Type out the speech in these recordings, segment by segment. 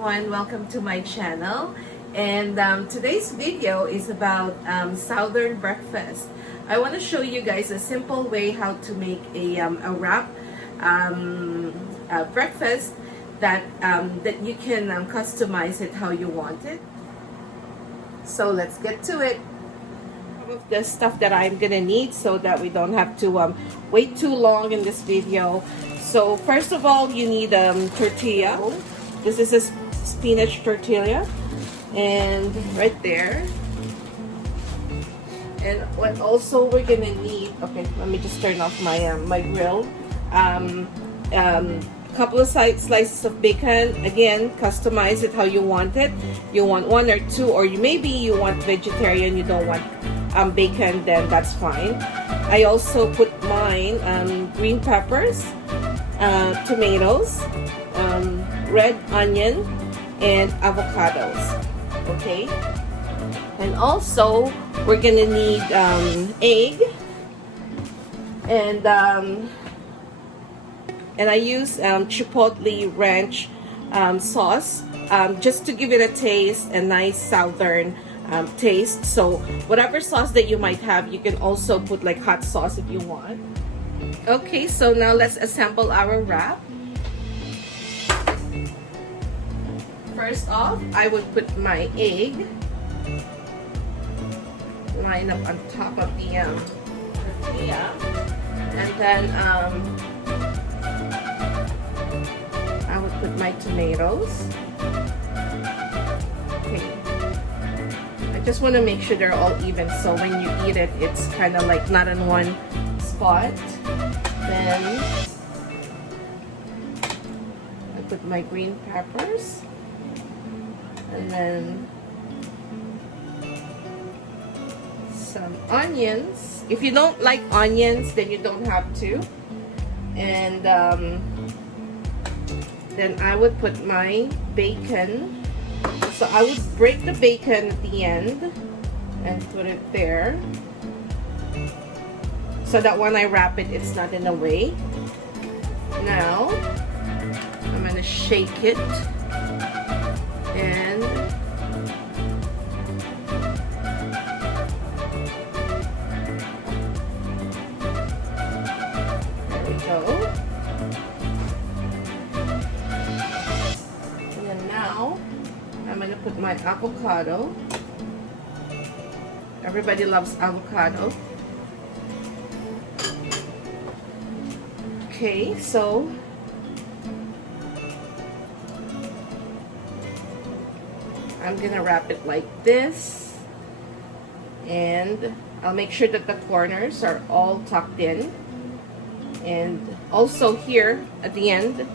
everyone, welcome to my channel. And today's video is about Southern breakfast. I want to show you guys a simple way how to make a wrap breakfast that you can customize it how you want it. So let's get to it. Some of the stuff that I'm gonna need so that we don't have to wait too long in this video. So first of all, you need tortilla. This is a spinach tortilla, and right there. And what also we're gonna need, okay, let me just turn off my my grill. A couple of slices of bacon. Again, customize it how you want it. You want one or two, or maybe you want vegetarian, you don't want bacon, then that's fine. I also put mine green peppers, tomatoes, red onion, and avocados. Okay, and also we're gonna need egg, and I use chipotle ranch sauce just to give it a taste, a nice southern taste. So whatever sauce that you might have, you can also put like hot sauce if you want. Okay, so now let's assemble our wrap. First off, I would put my egg, line up on top of the tortilla, and then I would put my tomatoes. Okay, I just want to make sure they're all even, so when you eat it, it's kind of like not in one spot. Then I put my green peppers, and then some onions. If you don't like onions, then you don't have to. And then I would put my bacon. So I would break the bacon at the end and put it there, so that when I wrap it, it's not in the way. Now I'm gonna shake it, and there we go. And then now I'm gonna put my avocado. Everybody loves avocado. Okay, so I'm gonna wrap it like this, and I'll make sure that the corners are all tucked in, and also here at the end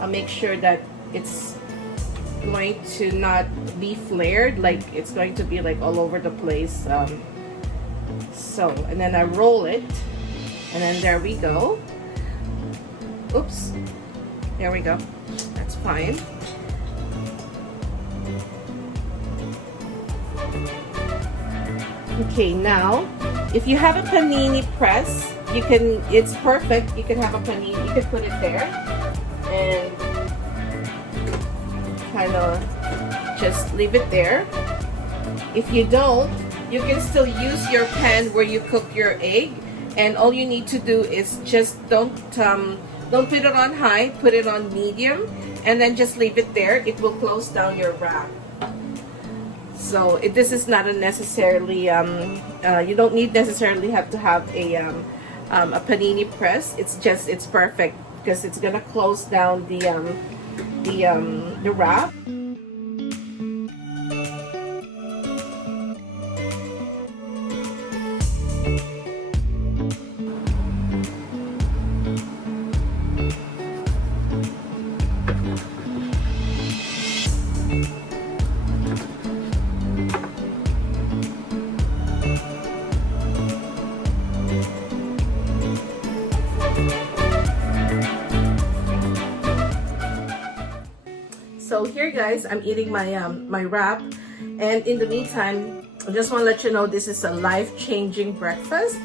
I'll make sure that it's going to not be flared, like it's going to be like all over the place. So, and then I roll it, and then there we go. Oops, there we go. That's fine. Okay, now if you have a panini press, you can, it's perfect. You can have a panini, you can put it there and kind of just leave it there. If you don't, you can still use your pan where you cook your egg, and all you need to do is just don't put it on high, put it on medium, and then just leave it there. It will close down your wrap. So this is not a necessarily, you don't need necessarily have to have a panini press. It's just, it's perfect because it's gonna close down the wrap. So here guys, I'm eating my my wrap, and in the meantime, I just want to let you know this is a life-changing breakfast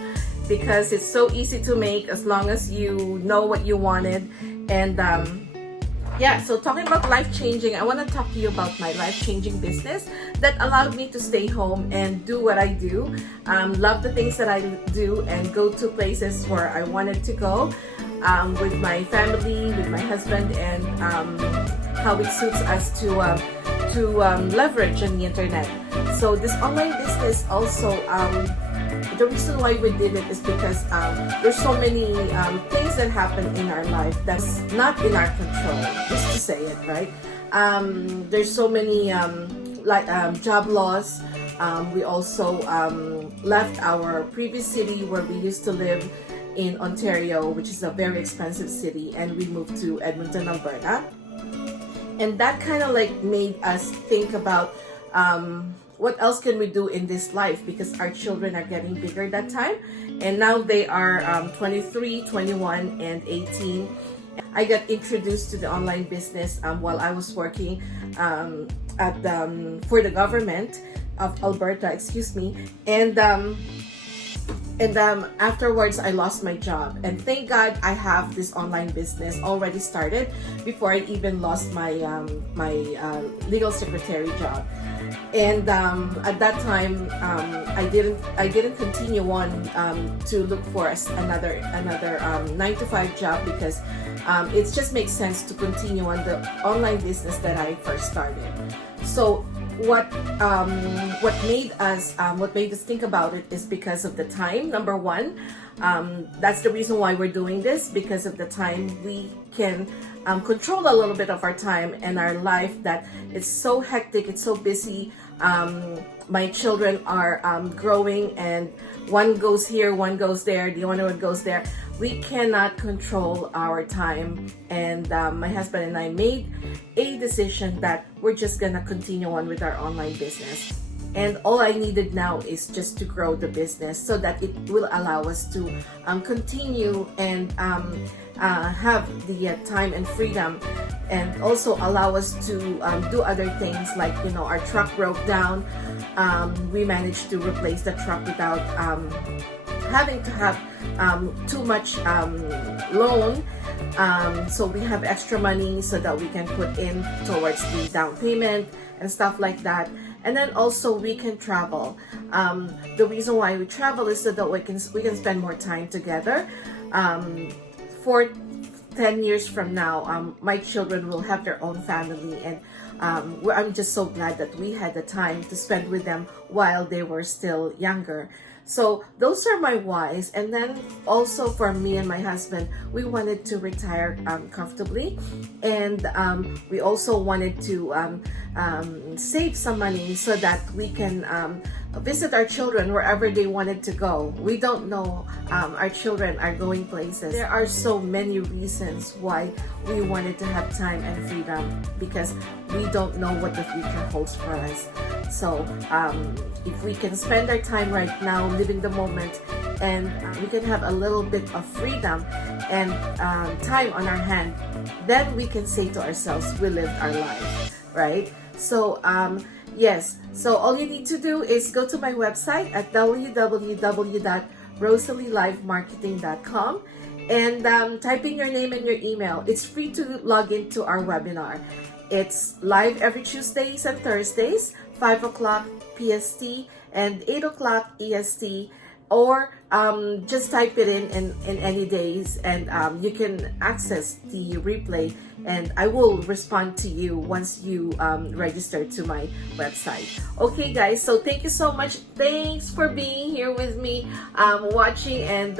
because it's so easy to make as long as you know what you wanted. And Yeah, so talking about life-changing, I want to talk to you about my life-changing business that allowed me to stay home and do what I do, love the things that I do, and go to places where I wanted to go with my family, with my husband, and how it suits us to leverage on the internet. So this online business also, the reason why we did it is because there's so many things that happen in our life that's not in our control, just to say it, right? There's so many job loss. We also left our previous city where we used to live in Ontario, which is a very expensive city, and we moved to Edmonton, Alberta. And that kind of like made us think about what else can we do in this life, because our children are getting bigger that time, and now they are 23, 21, and 18. I got introduced to the online business while I was working for the government of Alberta, excuse me, and afterwards I lost my job, and thank God I have this online business already started before I even lost my legal secretary job. And at that time I didn't continue on to look for another 9-to-5 job, because it just makes sense to continue on the online business that I first started. So what made us think about it is because of the time. Number one, that's the reason why we're doing this, because of the time. We can control a little bit of our time and our life that it's so hectic, it's so busy. My children are growing, and one goes here, one goes there, the other one goes there. We cannot control our time, and my husband and I made a decision that we're just gonna continue on with our online business. And all I needed now is just to grow the business so that it will allow us to continue and have the time and freedom, and also allow us to do other things, like, you know, our truck broke down. We managed to replace the truck without having to have too much loan. So we have extra money so that we can put in towards the down payment and stuff like that. And then also we can travel. The reason why we travel is so that we can spend more time together. For 10 years from now, my children will have their own family, and I'm just so glad that we had the time to spend with them while they were still younger. So those are my whys. And then also for me and my husband, we wanted to retire comfortably, and we also wanted to save some money so that we can visit our children wherever they wanted to go. We don't know, our children are going places. There are so many reasons why we wanted to have time and freedom, because we don't know what the future holds for us. So if we can spend our time right now living the moment, and we can have a little bit of freedom and time on our hand, then we can say to ourselves, we lived our life, right? So yes, so all you need to do is go to my website at www.rosalielivemarketing.com and type in your name and your email. It's free to log into our webinar. It's live every Tuesdays and Thursdays, 5 o'clock PST and 8 o'clock EST, or just type it in any days, and you can access the replay, and I will respond to you once you register to my website. Okay guys, so thank you so much. Thanks for being here with me, watching and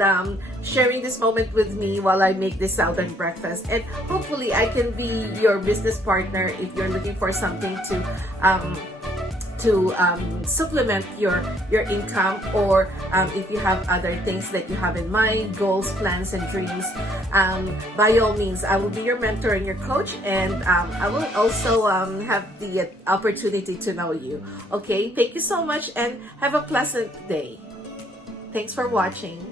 sharing this moment with me while I make this Southern breakfast, and hopefully I can be your business partner if you're looking for something to supplement your income, or if you have other things that you have in mind, goals, plans, and dreams. By all means, I will be your mentor and your coach, and I will also have the opportunity to know you. Okay, thank you so much, and have a pleasant day. Thanks for watching.